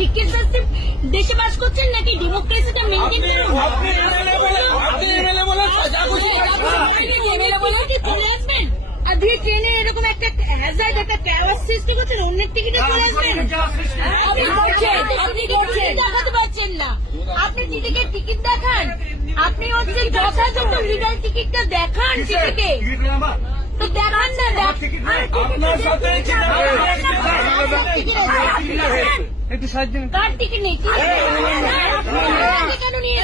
Dictate system দেশে বাস করছেন নাকি ডেমোক্রেসিটা মেনটেন করুন আপনি এমএলএ বলে আপনি এমএলএ বলে যা খুশি এমএলএ বলে কি চলে আসবেন আর ট্রেনে এরকম একটা হ্যাজার্ড একটা ক্যাওয়াস সৃষ্টি করছেন অন্যের টিকিটে চলে আসবেন আপনি করছেন আপনি করছেন দেখাতে পারছেন না আপনি টিকিটের টিকিট দেখান আপনি হচ্ছে যথাযথ লিগাল টিকিটটা দেখান টিকিটে তো দেখান না আপনার সাথে একটু সাহায্য কার টিকিট নেই কেন নিয়ে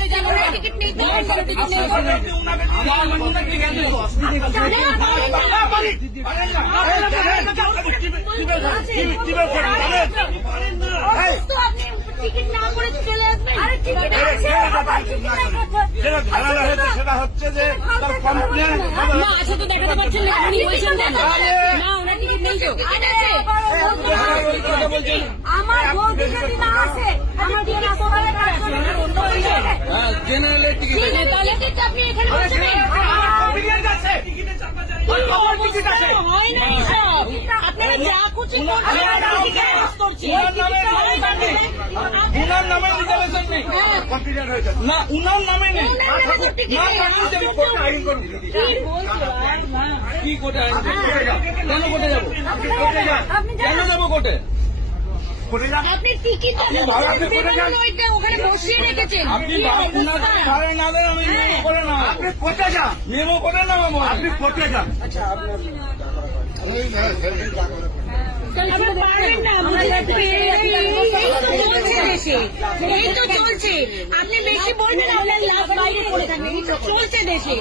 টিকিট নেই টিকিট নেই তো আপনি টিকিট না করে চলে আসবেন আরে টিকিট আছে সেটা হচ্ছে যে তার কমপ্লেন আছে তো দেখাতে পারছেন না উনি বলছেন না ওনার টিকিট নেই তো টিকিট আছে আমার বউ যদি না আসে আমার টিকিট জেনারেলের টিকিট তাহলে টিকিট আপনি এখানে বসবেন হয় না এসব আপনারা যা খুশি উনার নামে রিজার্ভেশন নেই না উনার নামে নেই আইন করুন কি কোর্টে আইন কেন কোর্টে যাব কেন যাব কোর্টে আপনি টিকিট আপনি ওখানে বসিয়ে রেখেছেন। ভাড়া না দেন আমি মেমো করে না যান? মেমো করে যান? বেশি বলবেন আপনার লাভ বাইরে পড়ে থাকবে। চলছে দেশে।